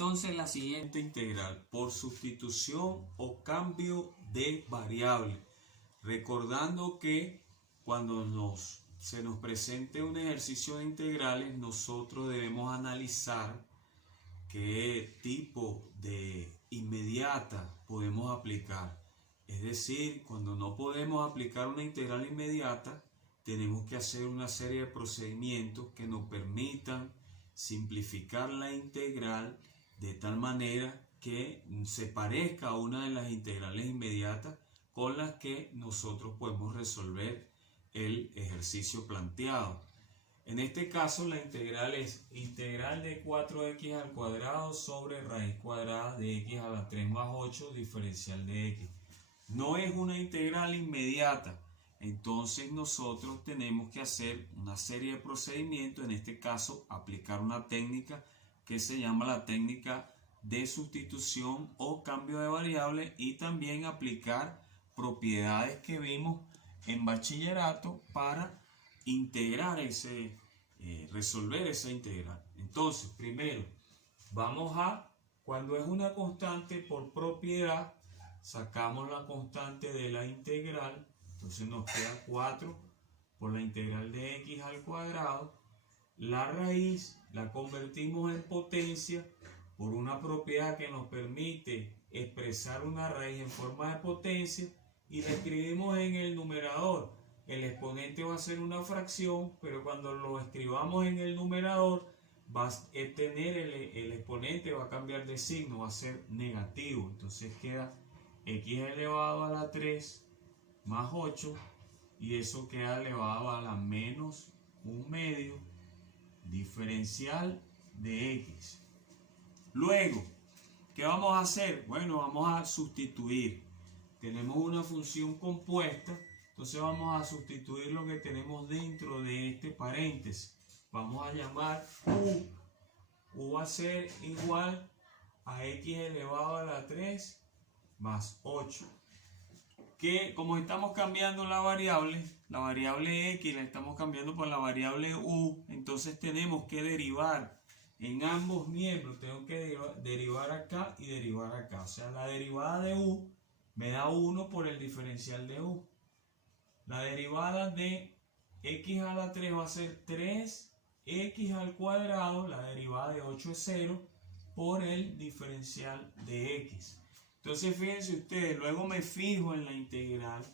entonces la siguiente integral por sustitución o cambio de variable. Recordando que cuando se nos presente un ejercicio de integrales, nosotros debemos analizar qué tipo de inmediata podemos aplicar. Es decir, cuando no podemos aplicar una integral inmediata, tenemos que hacer una serie de procedimientos que nos permitan simplificar la integral de tal manera que se parezca a una de las integrales inmediatas con las que nosotros podemos resolver el ejercicio planteado. En este caso la integral es integral de 4x al cuadrado sobre raíz cuadrada de x a la 3 más 8 diferencial de x. No es una integral inmediata, entonces nosotros tenemos que hacer una serie de procedimientos, en este caso aplicar una técnica que se llama la técnica de sustitución o cambio de variable y también aplicar propiedades que vimos en bachillerato para integrar resolver esa integral. Entonces, primero, cuando es una constante por propiedad, sacamos la constante de la integral, entonces nos queda 4 por la integral de x al cuadrado. La raíz la convertimos en potencia por una propiedad que nos permite expresar una raíz en forma de potencia y la escribimos en el numerador. El exponente va a ser una fracción, pero cuando lo escribamos en el numerador, el exponente va a cambiar de signo, va a ser negativo. Entonces queda x elevado a la 3 más 8 y eso queda elevado a la menos 1/2 diferencial de x. Luego, ¿qué vamos a hacer? Bueno, vamos a sustituir. Tenemos una función compuesta, entonces vamos a sustituir lo que tenemos dentro de este paréntesis. Vamos a llamar u. U va a ser igual a x elevado a la 3 más 8. Que como estamos cambiando la variable x la estamos cambiando por la variable u, entonces tenemos que derivar en ambos miembros. Tengo que derivar acá y derivar acá. O sea, la derivada de u me da 1 por el diferencial de u. La derivada de x a la 3 va a ser 3x al cuadrado. La derivada de 8 es 0 por el diferencial de x. Entonces fíjense ustedes, luego me fijo en la integral.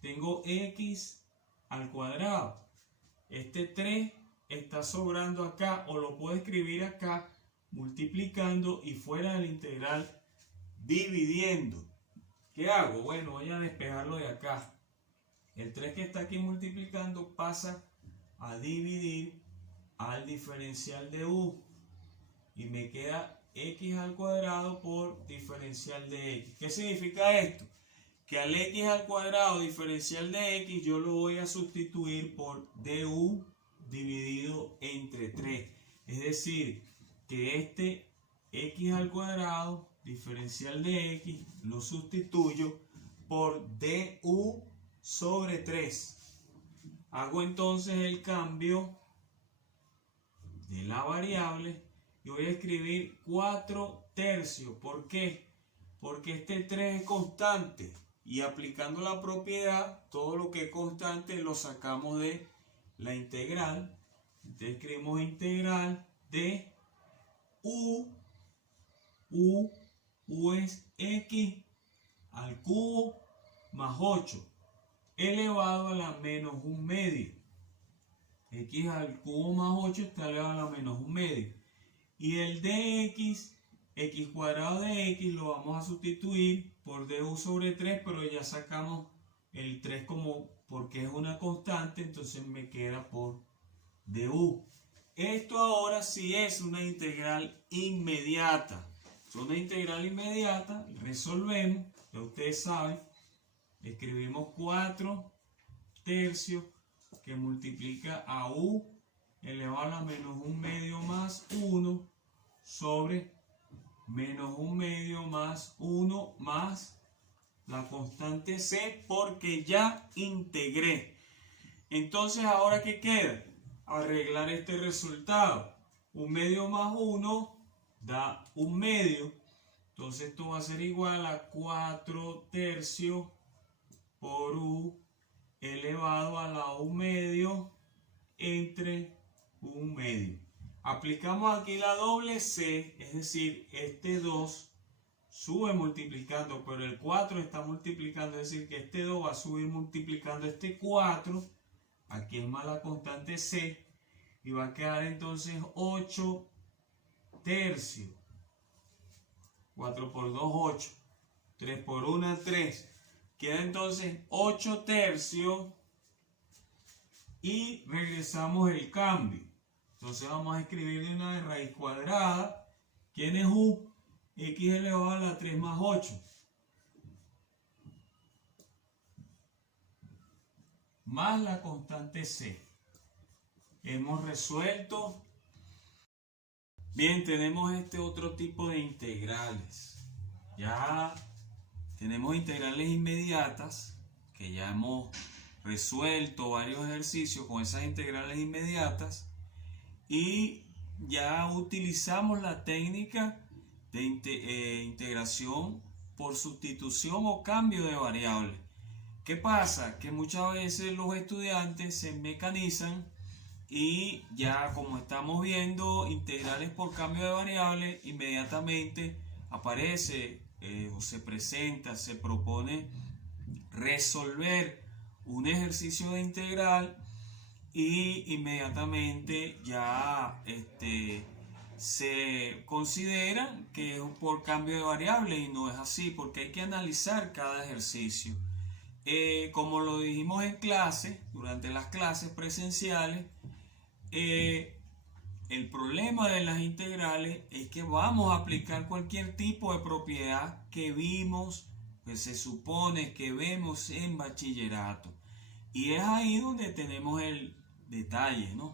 Tengo x al cuadrado. Este 3 está sobrando acá, o lo puedo escribir acá multiplicando y fuera de la integral dividiendo. ¿Qué hago? Bueno, voy a despejarlo de acá. El 3 que está aquí multiplicando pasa a dividir al diferencial de u y me queda x al cuadrado por diferencial de x. ¿Qué significa esto? Que al x al cuadrado diferencial de x yo lo voy a sustituir por du dividido entre 3. Es decir, que este x al cuadrado diferencial de x lo sustituyo por du sobre 3. Hago entonces el cambio de la variable y voy a escribir 4/3. ¿Por qué? Porque este 3 es constante y aplicando la propiedad, todo lo que es constante lo sacamos de la integral. Entonces escribimos integral de u es x al cubo más 8 elevado a la menos 1/2. X al cubo más 8 está elevado a la menos 1/2. Y el dx, x cuadrado de x, lo vamos a sustituir por du sobre 3, pero ya sacamos el 3 porque es una constante, entonces me queda por du. Esto ahora sí es una integral inmediata. Es una integral inmediata, resolvemos, ya ustedes saben, escribimos 4/3 que multiplica a u elevado a la menos 1/2 más 1 sobre menos 1/2 más 1 más la constante c porque ya integré. Entonces, ¿ahora qué queda? Arreglar este resultado. 1/2 más 1 da 1/2. Entonces esto va a ser igual a 4/3 por u elevado a la 1/2 entre 1/2. Aplicamos aquí la doble C, es decir, este 2 sube multiplicando, pero el 4 está multiplicando, es decir, que este 2 va a subir multiplicando este 4. Aquí es más la constante C y va a quedar entonces 8/3. 4 por 2, 8. 3 por 1, 3. Queda entonces 8/3 y regresamos el cambio. Entonces vamos a escribirle una de raíz cuadrada. ¿Quién es u? X elevado a la 3 más 8. Más la constante C. Hemos resuelto. Bien, tenemos este otro tipo de integrales. Ya tenemos integrales inmediatas, que ya hemos resuelto varios ejercicios con esas integrales inmediatas. Y ya utilizamos la técnica de integración por sustitución o cambio de variable. ¿Qué pasa? Que muchas veces los estudiantes se mecanizan y ya, como estamos viendo integrales por cambio de variable, inmediatamente aparece o se presenta, se propone resolver un ejercicio de integral y inmediatamente ya se considera que es por cambio de variable, y no es así, porque hay que analizar cada ejercicio. Como lo dijimos en clase, durante las clases presenciales, el problema de las integrales es que vamos a aplicar cualquier tipo de propiedad que vimos, que se supone que vemos en bachillerato. Y es ahí donde tenemos el detalle, ¿no?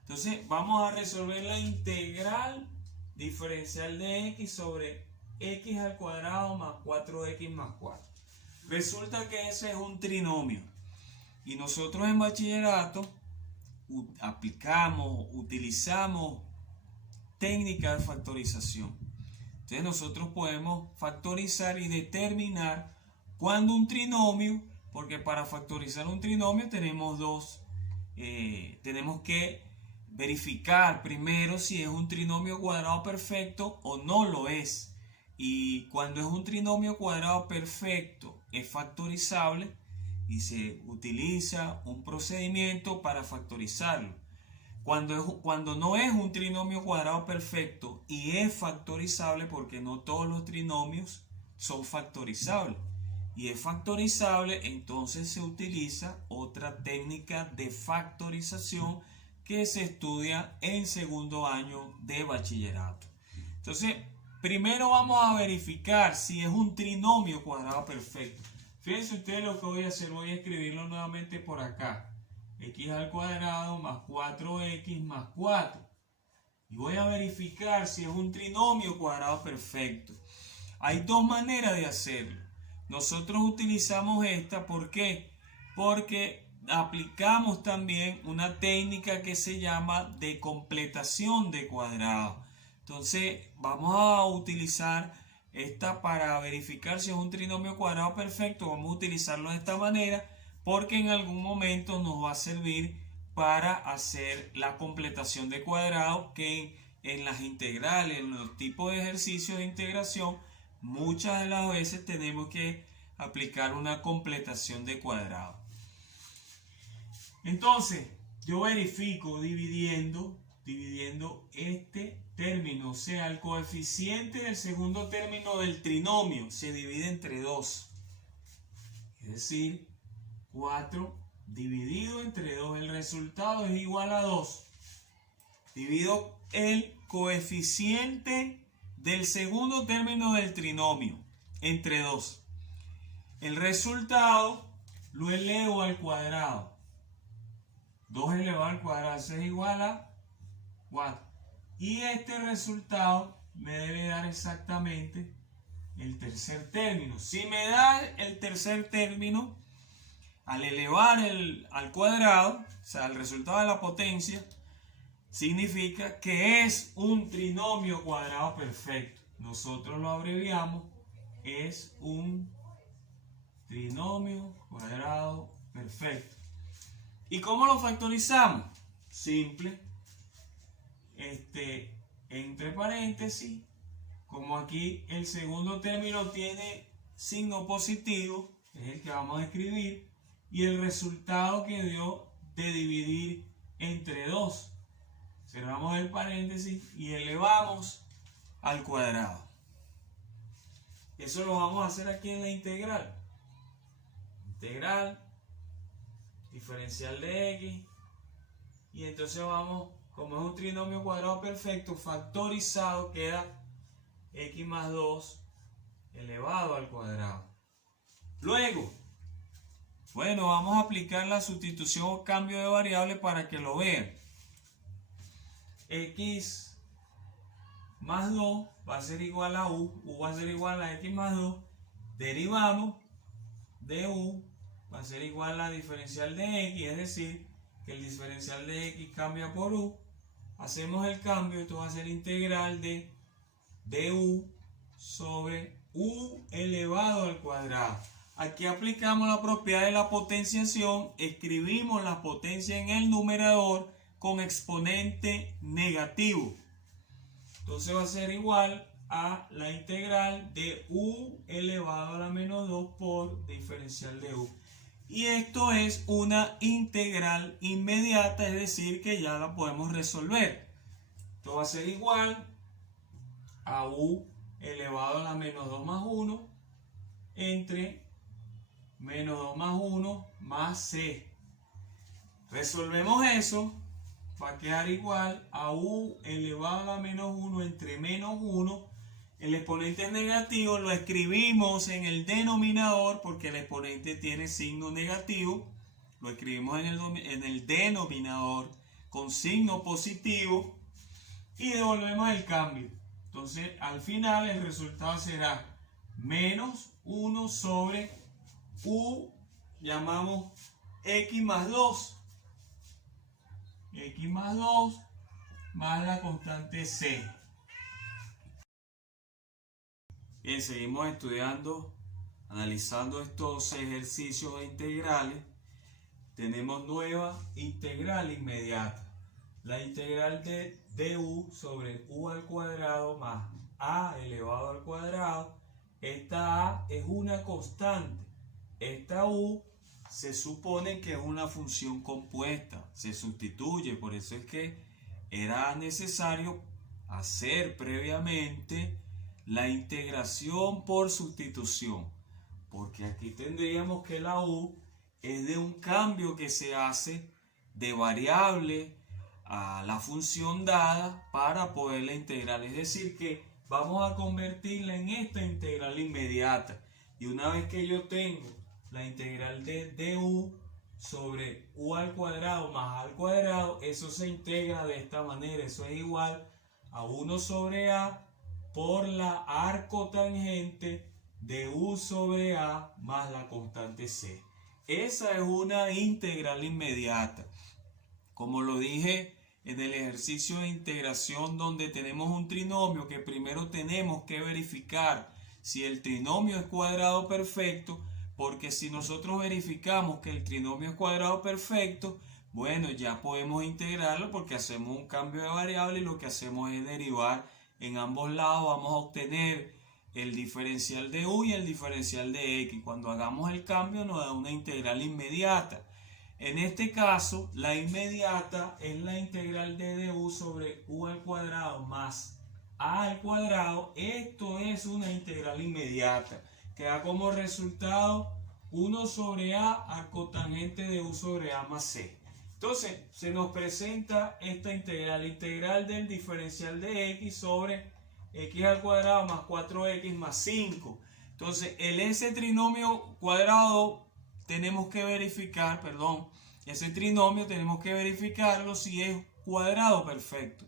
Entonces vamos a resolver la integral diferencial de x sobre x al cuadrado más 4x más 4. Resulta que ese es un trinomio. Y nosotros en bachillerato utilizamos técnica de factorización. Entonces nosotros podemos factorizar y determinar cuándo un trinomio, porque para factorizar un trinomio tenemos que verificar primero si es un trinomio cuadrado perfecto o no lo es. Y cuando es un trinomio cuadrado perfecto es factorizable y se utiliza un procedimiento para factorizarlo. Cuando no es un trinomio cuadrado perfecto y es factorizable, porque no todos los trinomios son factorizables, y es factorizable, entonces se utiliza otra técnica de factorización que se estudia en segundo año de bachillerato. Entonces, primero vamos a verificar si es un trinomio cuadrado perfecto. Fíjense ustedes lo que voy a hacer, voy a escribirlo nuevamente por acá. X al cuadrado más 4x más 4. Y voy a verificar si es un trinomio cuadrado perfecto. Hay dos maneras de hacerlo. Nosotros utilizamos esta, ¿por qué? Porque aplicamos también una técnica que se llama de completación de cuadrado. Entonces vamos a utilizar esta para verificar si es un trinomio cuadrado perfecto. Vamos a utilizarlo de esta manera porque en algún momento nos va a servir para hacer la completación de cuadrado, que en las integrales, en los tipos de ejercicios de integración, muchas de las veces tenemos que aplicar una completación de cuadrado. Entonces, yo verifico dividiendo este término, o sea, el coeficiente del segundo término del trinomio se divide entre 2. Es decir, 4 dividido entre 2, el resultado es igual a 2. Divido el coeficiente del segundo término del trinomio entre 2. El resultado lo elevo al cuadrado. 2 elevado al cuadrado es igual a 4. Y este resultado me debe dar exactamente el tercer término. Si me da el tercer término, al elevar al cuadrado, o sea, el resultado de la potencia, significa que es un trinomio cuadrado perfecto. Nosotros lo abreviamos, es un trinomio cuadrado perfecto. ¿Y cómo lo factorizamos? Simple. Entre paréntesis, como aquí el segundo término tiene signo positivo, es el que vamos a escribir, y el resultado que dio de dividir entre 2. Cerramos el paréntesis y elevamos al cuadrado. Eso lo vamos a hacer aquí en la integral. Integral, diferencial de x, y entonces vamos, como es un trinomio cuadrado perfecto, factorizado, queda x más 2 elevado al cuadrado. Luego, bueno, vamos a aplicar la sustitución o cambio de variable para que lo vean. X más 2 va a ser igual a u va a ser igual a x más 2, derivamos de u, va a ser igual a la diferencial de x, es decir, que el diferencial de x cambia por u, hacemos el cambio, esto va a ser integral de du sobre u elevado al cuadrado. Aquí aplicamos la propiedad de la potenciación, escribimos la potencia en el numerador con exponente negativo. Entonces va a ser igual a la integral de u elevado a la menos 2 por diferencial de u. Y esto es una integral inmediata, es decir, que ya la podemos resolver. Esto va a ser igual a u elevado a la menos 2 más 1 entre menos 2 más 1 más c. Resolvemos eso, va a quedar igual a u elevado a la menos 1 entre menos 1. El exponente es negativo, lo escribimos en el denominador porque el exponente tiene signo negativo. Lo escribimos en el denominador con signo positivo y devolvemos el cambio. Entonces, al final el resultado será menos 1 sobre u, llamamos x más 2. X más 2 más la constante c. Bien, seguimos estudiando, analizando estos ejercicios de integrales. Tenemos nueva integral inmediata. La integral de du sobre u al cuadrado más a elevado al cuadrado. Esta a es una constante. Esta u se supone que es una función compuesta. Se sustituye. Por eso es que era necesario hacer previamente la integración por sustitución. Porque aquí tendríamos que la u es de un cambio que se hace de variable a la función dada para poderla integrar. Es decir, que vamos a convertirla en esta integral inmediata. Y una vez que yo tengo la integral de du sobre u al cuadrado más a al cuadrado, eso se integra de esta manera. Eso es igual a 1 sobre a por la arcotangente de u sobre a más la constante c. Esa es una integral inmediata. Como lo dije en el ejercicio de integración, donde tenemos un trinomio que primero tenemos que verificar si el trinomio es cuadrado perfecto, porque si nosotros verificamos que el trinomio es cuadrado perfecto, bueno, ya podemos integrarlo porque hacemos un cambio de variable y lo que hacemos es derivar en ambos lados. Vamos a obtener el diferencial de u y el diferencial de x. Cuando hagamos el cambio nos da una integral inmediata. En este caso, la inmediata es la integral de du sobre u al cuadrado más a al cuadrado. Esto es una integral inmediata. Queda como resultado 1 sobre a arcotangente de u sobre a más c. Entonces, se nos presenta esta integral del diferencial de x sobre x al cuadrado más 4x más 5. Entonces, ese trinomio cuadrado tenemos que verificar, ese trinomio tenemos que verificarlo si es cuadrado perfecto.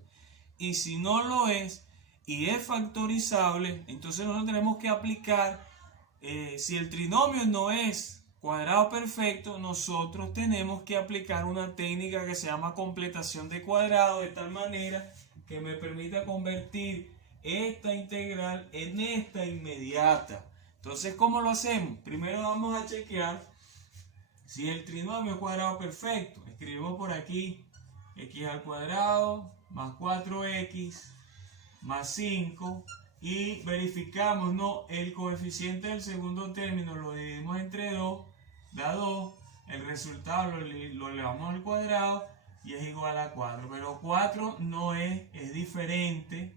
Y si no lo es y es factorizable, entonces nosotros tenemos que aplicar, si el trinomio no es cuadrado perfecto, nosotros tenemos que aplicar una técnica que se llama completación de cuadrado, de tal manera que me permita convertir esta integral en esta inmediata. Entonces, ¿cómo lo hacemos? Primero vamos a chequear si el trinomio es cuadrado perfecto. Escribimos por aquí x al cuadrado más 4x más 5 y verificamos, ¿no? El coeficiente del segundo término lo dividimos entre 2, da 2, el resultado lo elevamos al cuadrado y es igual a 4, pero 4 no es diferente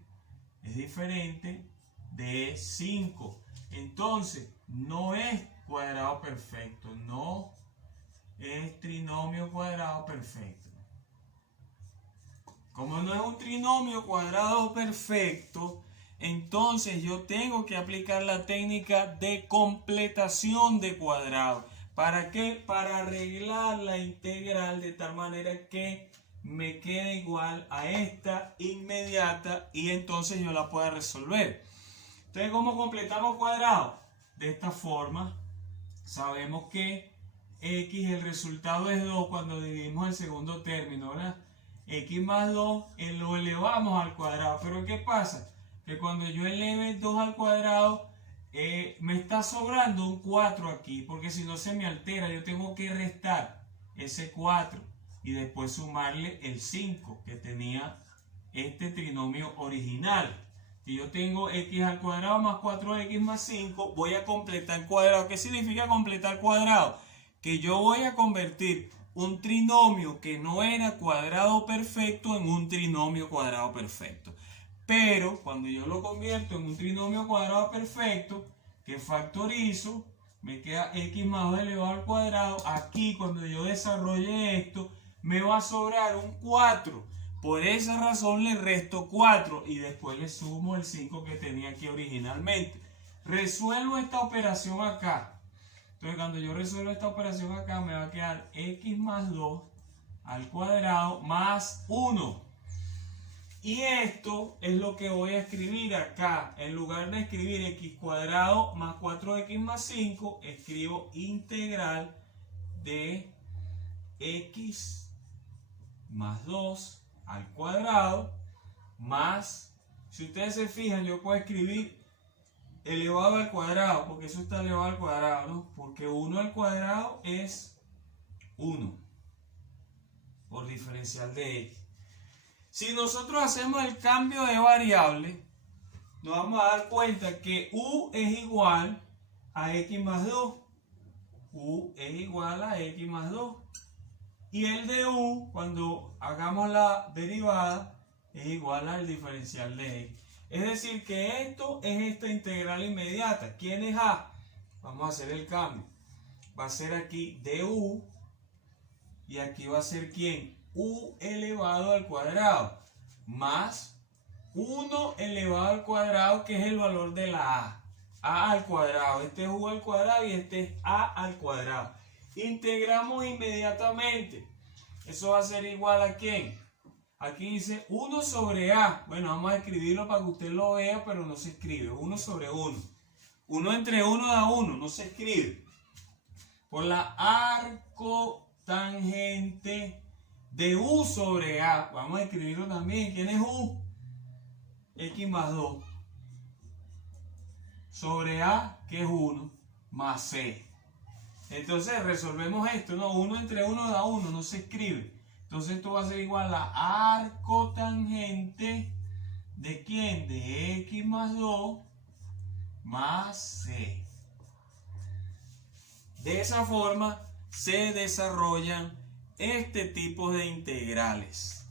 de 5, entonces no es cuadrado perfecto, no es trinomio cuadrado perfecto. Como no es un trinomio cuadrado perfecto, entonces yo tengo que aplicar la técnica de completación de cuadrado. ¿Para qué? Para arreglar la integral de tal manera que me quede igual a esta inmediata y entonces yo la pueda resolver. Entonces, ¿cómo completamos cuadrado? De esta forma, sabemos que x, el resultado es 2 cuando dividimos el segundo término, ¿verdad? X más 2 lo elevamos al cuadrado, pero ¿qué pasa? Que cuando yo eleve 2 al cuadrado, me está sobrando un 4 aquí, porque si no se me altera, yo tengo que restar ese 4 y después sumarle el 5 que tenía este trinomio original. Si yo tengo x al cuadrado más 4x más 5, voy a completar cuadrado. ¿Qué significa completar cuadrado? Que yo voy a convertir un trinomio que no era cuadrado perfecto en un trinomio cuadrado perfecto. Pero cuando yo lo convierto en un trinomio cuadrado perfecto, que factorizo, me queda x más 2 elevado al cuadrado. Aquí cuando yo desarrolle esto, me va a sobrar un 4. Por esa razón le resto 4 y después le sumo el 5 que tenía aquí originalmente. Resuelvo esta operación acá. Entonces cuando yo resuelvo esta operación acá, me va a quedar x más 2 al cuadrado más 1. Y esto es lo que voy a escribir acá. En lugar de escribir x cuadrado más 4x más 5, escribo integral de x más 2 al cuadrado más, si ustedes se fijan, yo puedo escribir elevado al cuadrado, porque eso está elevado al cuadrado, ¿no? Porque 1 al cuadrado es 1 por diferencial de x. Si nosotros hacemos el cambio de variable, nos vamos a dar cuenta que u es igual a x más 2. U es igual a x más 2. Y el de u, cuando hagamos la derivada, es igual al diferencial de x. Es decir, que esto es esta integral inmediata. ¿Quién es a? Vamos a hacer el cambio. Va a ser aquí du y aquí va a ser ¿quién? U elevado al cuadrado más 1 elevado al cuadrado, que es el valor de la a al cuadrado. Este es u al cuadrado y este es a al cuadrado. Integramos inmediatamente. Eso va a ser igual a ¿quién? Aquí dice 1 sobre a. Bueno, vamos a escribirlo para que usted lo vea, pero no se escribe. 1 sobre 1. 1 entre 1 da 1, no se escribe. Por la arcotangente de u sobre a. Vamos a escribirlo también. ¿Quién es u? X más 2 sobre a, que es 1, más c. Entonces resolvemos esto, ¿no? 1 entre 1 da 1, no se escribe. Entonces esto va a ser igual a arcotangente ¿de quién? De x más 2 más c. De esa forma se desarrollan este tipo de integrales.